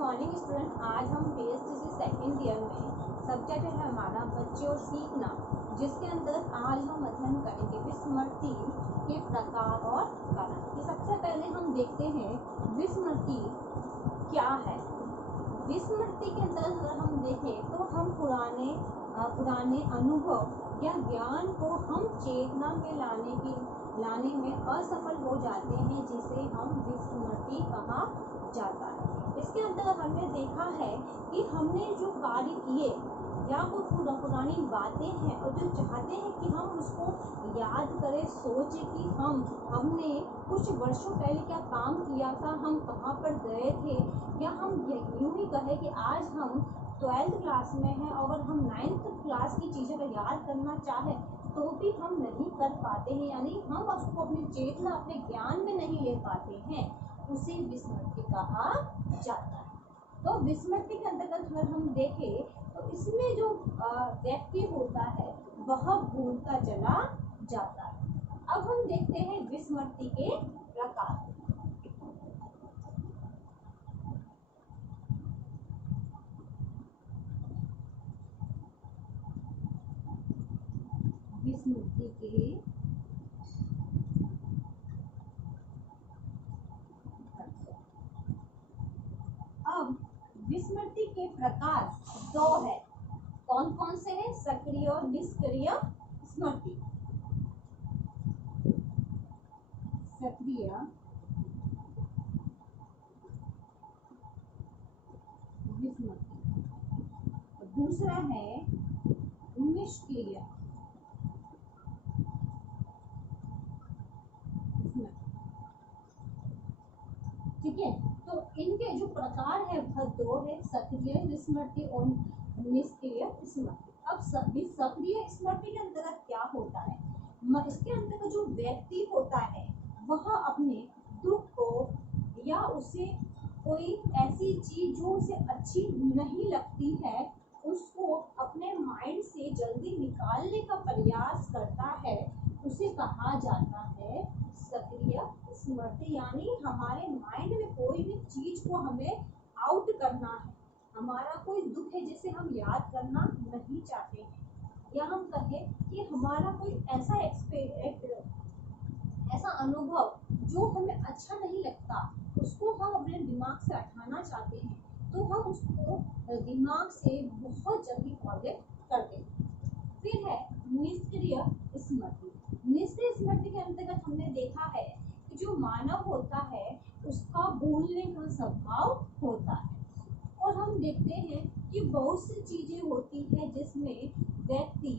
Morning student. आज हम PHDC second year में सब्जेक्ट है हमारा बच्चे और सीखना, जिसके अंतर्गत आज हम अध्ययन करेंगे विस्मृति के प्रकार और कारण। कि सबसे पहले हम देखते हैं विस्मृति क्या है। विस्मृति के अंतर्गत अगर हम देखें तो हम पुराने अनुभव या ज्ञान को हम चेतना में लाने में असफल हो जाते हैं, जिसे हम विस्मृति कहा जाता है। इसके अंतर्गत हमने देखा है कि हमने जो कार्य किए या वो पुरानी बातें हैं और जो चाहते हैं कि हम उसको याद करें, सोचें कि हमने कुछ वर्षों पहले क्या काम किया था, हम कहाँ पर गए थे, या हम यूँ ही कहें कि आज हम 12th क्लास में हैं और अगर हम 9th क्लास की चीज़ें अगर याद करना चाहें तो भी हम नहीं कर पाते हैं, यानी हम उसको अपनी चेतना अपने ज्ञान में नहीं ले पाते हैं, उसे विस्मृति कहा जाता है। तो विस्मृति के अंतर्गत अगर हम देखें तो इसमें जो व्यक्ति होता है वह भूलता चला जाता है। अब हम देखते हैं विस्मृति के प्रकार। विस्मृति के अब विस्मृति के प्रकार दो है। कौन कौन से हैं? सक्रिय और निष्क्रिय स्मृति। सक्रिय विस्मृति, दूसरा है निष्क्रिय स्मृति। ठीक है, तो इनके जो प्रकार है वह दो है, सक्रिय स्मृति और निष्क्रिय स्मृति। अब सक्रिय स्मृति के अंतर्गत क्या होता है? इसके अंतर्गत जो व्यक्ति होता है वह अपने दुख को या उसे कोई ऐसी चीज जो उसे अच्छी नहीं लगती है उसको अपने माइंड से जल्दी निकालने का प्रयास करता है, उसे कहा जाता है सक्रिय स्मृति। यानी हमारे माइंड में कोई भी चीज को हमें आउट करना है, हमारा कोई दुख है जिसे हम याद करना नहीं चाहते हैं, या हम कहें कि हमारा कोई ऐसा अनुभव जो हमें अच्छा नहीं लगता उसको हम अपने दिमाग से हटाना चाहते हैं, तो हम उसको दिमाग से बहुत जल्दी फॉरगेट कर देते हैं। फिर है निष्क्रिय स्मृति। निष्क्रिय स्मृति के अंतर्गत हमने देखा है कि जो मानव होता है उसका भूलने का स्वभाव होता है, और हम देखते हैं कि बहुत सी चीजें होती है जिसमें व्यक्ति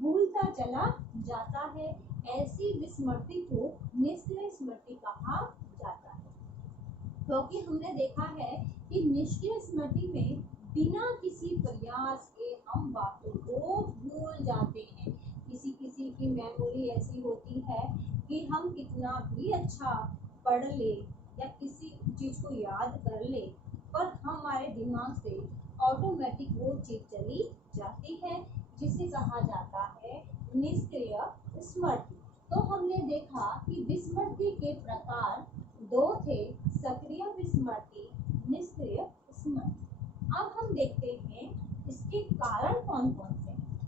भूलता चला जाता है। ऐसी विस्मृति को निष्क्रिय स्मृति कहा जाता है, क्योंकि हमने देखा है कि निष्क्रिय स्मृति में बिना किसी प्रयास के हम बातों को भूल जाते हैं। किसी किसी की मेमोरी ऐसी होती है कि हम कितना भी अच्छा पढ़ ले या किसी चीज को याद कर ले, पर हमारे दिमाग से ऑटोमेटिक वो चीज चली जाती है, जिसे कहा जाता है निष्क्रिय स्मृति। तो हमने देखा कि विस्मृति के प्रकार दो थे, सक्रिय विस्मृति, निष्क्रिय स्मृति। अब हम देखते हैं इसके कारण कौन कौन से हैं।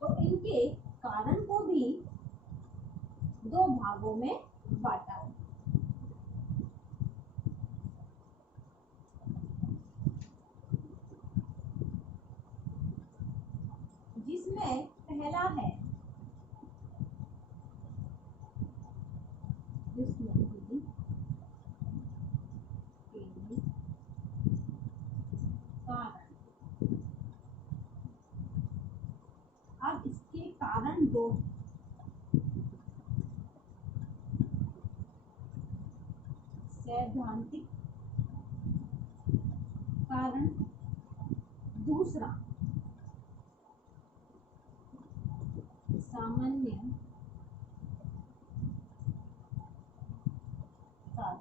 तो इनके कारण को भी दो भागों में बांटा है। जिसमें पहला है विस्मृति के कारण। अब इसके कारण दो हैं। सैद्धांतिक कारण, दूसरा सामान्य कारण।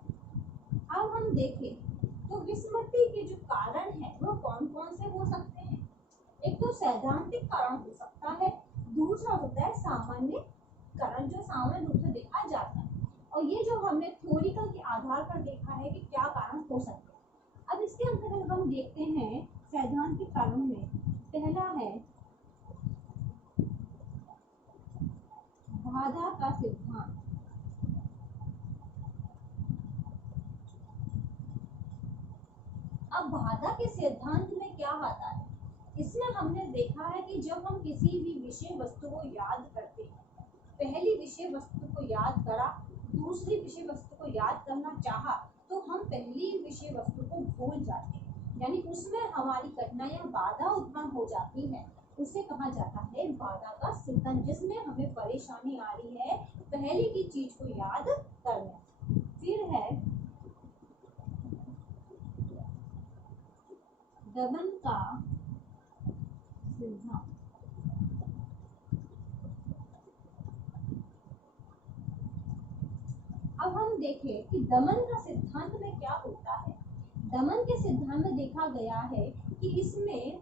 अब हम देखें तो विस्मृति के जो कारण है वो कौन कौन से हो सकते हैं। एक तो सैद्धांतिक कारण हो सकता है, दूसरा होता है सामान्य कारण, जो सामान्य रूप से देखा जाता है, और ये जो हमने थ्योरिकल के आधार पर देखा है कि क्या कारण हो सकते हैं। अब अब इसके अंतर्गत हम देखते हैं सैद्धांतिक कानून में पहला है बाधा का सिद्धांत। अब बाधा के सिद्धांत में क्या आता है, इसमें हमने देखा है कि जब हम किसी भी विषय वस्तु को याद करते हैं, पहली विषय वस्तु को याद करा, दूसरी विषय वस्तु को याद करना चाहा, तो हम पहली विषय वस्तु को भूल जाते हैं, यानी उसमें हमारी कठिनाइयां बाधा उत्पन्न हो जाती है। उसे कहा जाता है बाधा का सिद्धांत, जिसमें हमें परेशानी आ रही है पहले की चीज को याद करने। फिर है दमन का सिद्धांत। अब हम देखें कि दमन का सिद्धांत में क्या होता है। दमन के सिद्धांत में देखा गया है कि इसमें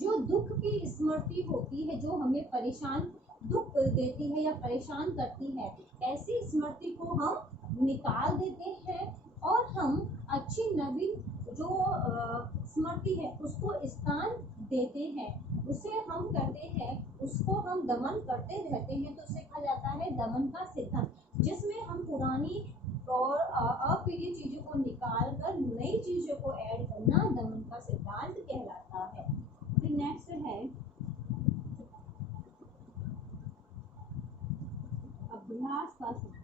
जो दुख की स्मृति होती है, जो हमें परेशान दुख देती है या परेशान करती है, ऐसी स्मृति को हम निकाल देते हैं और हम अच्छी नवीन जो स्मृति है उसको स्थान देते हैं, उसे हम करते हैं, उसको हम दमन करते रहते हैं, तो उसे कहा जाता है दमन का सिद्धांत, जिसमें हम पुरानी और अप्रिय चीजों को निकाल कर नई चीजों को ऐड करना दमन का सिद्धांत कहलाता है। फिर नेक्स्ट है अभ्यास का सिद्धांत।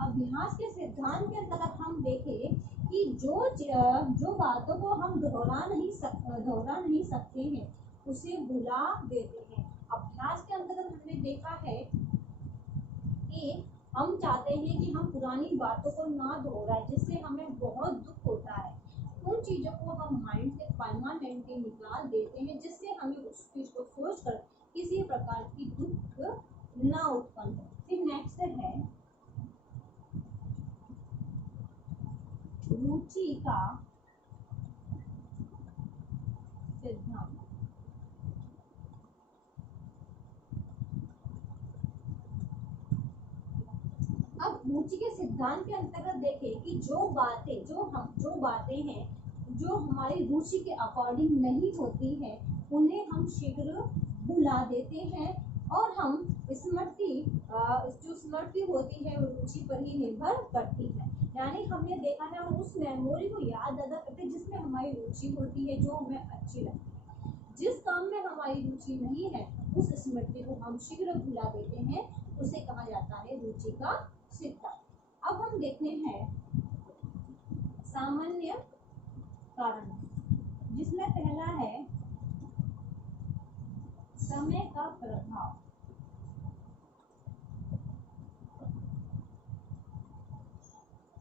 अभ्यास के सिद्धांत के अंतर्गत हम देखें कि जो बातों को हम दोहरा नहीं सकते हैं उसे भुला देते हैं। अभ्यास के अंतर्गत हमने देखा है कि हम चाहते हैं कि हम पुरानी बातों को ना दोहराएं, जिससे हमें बहुत दुख होता है। उन चीज़ों को हम माइंड से परमानेंटली निकाल देते हैं, जिससे हमें उस चीज़ को सोचकर किसी प्रकार की दुख ना उत्पन्न हो। फिर नेक्स्ट है रुचि का सिद्धांत। अब रुचि के सिद्धांत के अंतर्गत देखें कि जो बातें हैं जो हमारी रुचि के अकॉर्डिंग नहीं होती है, उन्हें हम शीघ्र भुला देते हैं और हम जो स्मृति होती है वो रुचि पर ही निर्भर करती है। यानी हमने देखा है हम उस मेमोरी को याद ज्यादा करते हैं जिसमें हमारी रुचि होती है, जो हमें अच्छी लगती है। जिस काम में हमारी रुचि नहीं है उस स्मृति को हम शीघ्र भुला देते हैं, उसे कहा जाता है रुचि का सिद्धांत। अब हम देखते हैं सामान्य कारण, जिसमें पहला है समय का प्रभाव।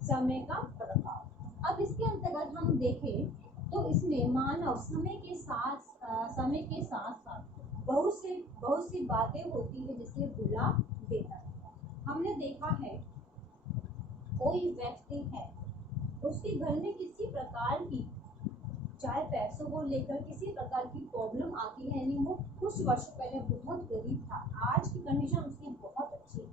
समय का प्रभाव, अब इसके अंतर्गत हम देखें तो इसमें मानव समय के साथ साथ बहुत सी बातें होती है जिसे भुला देता है। हमने देखा है कोई व्यक्ति है, उसके घर में किसी प्रकार की, चाहे पैसों को लेकर किसी प्रकार की प्रॉब्लम आती है, यानी वो कुछ वर्ष पहले बहुत गरीब था, आज की कंडीशन उसकी बहुत अच्छी है,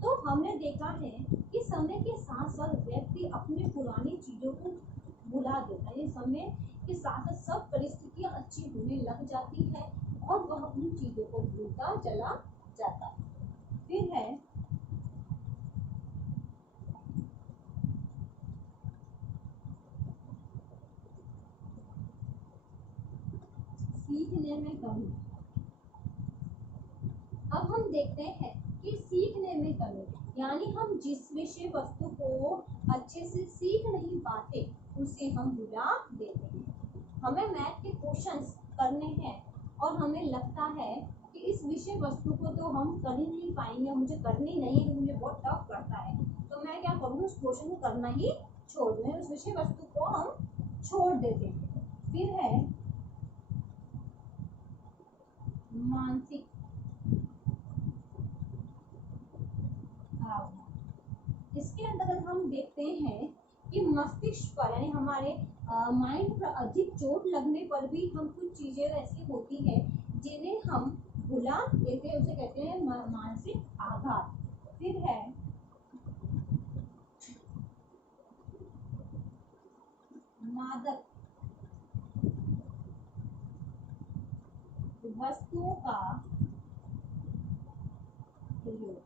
तो हमने देखा है कि समय के साथ साथ व्यक्ति अपनी पुरानी चीजों को भुला देता है। समय के साथ साथ सब परिस्थितियां अच्छी होने लग जाती है और वह उन चीजों को भूलता चला जाता है। फिर है सीखने में कमी। अब हम देखते हैं कि सीखने में कमी, यानी हम जिस विषय वस्तु को अच्छे से सीख नहीं पाते उसे हम भुला देते हैं। हमें मैथ के क्वेश्चंस करने हैं और हमें लगता है कि इस विषय वस्तु को तो हम कर ही नहीं पाएंगे, मुझे करनी नहीं है, मुझे बहुत टफ करता है, तो मैं क्या करूँ, उस क्वेश्चन को करना ही छोड़ दूँ, उस विषय वस्तु को हम छोड़ देते हैं। फिर है मानसिक भावना। इसके अंतर्गत हम देखते हैं कि मस्तिष्क पर, यानी हमारे माइंड पर अधिक चोट लगने पर भी हम कुछ चीजें ऐसी होती है जिन्हें हम भुला एक है, उसे कहते हैं मानसिक आघात। फिर है मादक वस्तुओं का प्रयोग।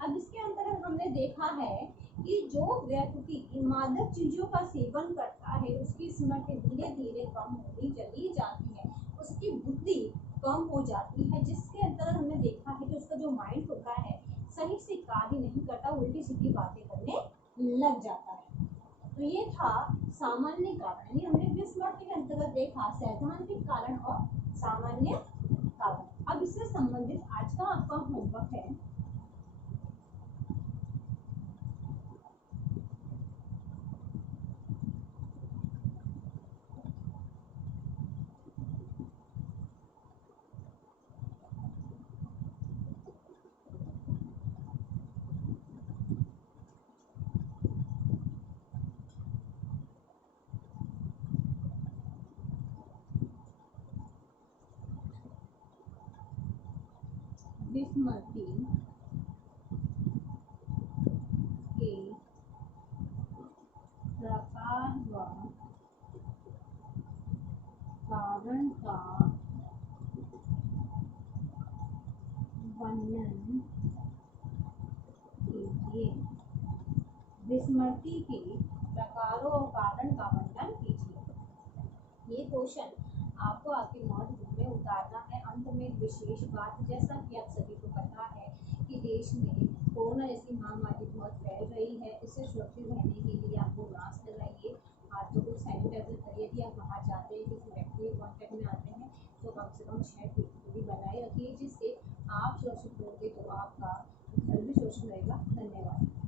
अब इसके अंतर्गत हमने देखा है कि जो व्यक्ति मादक चीजों का सेवन करता है उसकी स्मृति धीरे धीरे कम होती चली जाती है, उसकी बुद्धि कम हो जाती है, जिसके अंतर्गत हमने देखा है कि उसका जो माइंड होता है सही से कार्य नहीं करता, उल्टी सीधी बातें करने लग जाता है। तो ये था सामान्य कारण, यानी हमने विस्मृति के अंतर्गत देखा सैद्धांतिक कारण और सामान्य कारण। अब इससे संबंधित आज का आपका होमवर्क है विस्मृति के प्रकार व कारण का वर्णन कीजिए। विस्मृति के प्रकारों और कारण का वर्णन कीजिए। ये क्वेश्चन आपको आपके नोटबुक में उतारना है। अंत में एक विशेष बात, जैसा कि आप सभी को पता है कि देश में कोरोना जैसी महामारी बहुत फैल रही है, इससे सुरक्षित रहने के लिए आपको मास्क लगाइए, हाथों को सैनिटाइजर करिए। यदि आप बाहर जाते हैं, किसी व्यक्ति के कॉन्टैक्ट में आते हैं तो कम से कम 6 फीट की दूरी बनाए रखिए, जिससे आप सुरक्षित रहोगे तो आपका घर भी सुरक्षित रहेगा। धन्यवाद।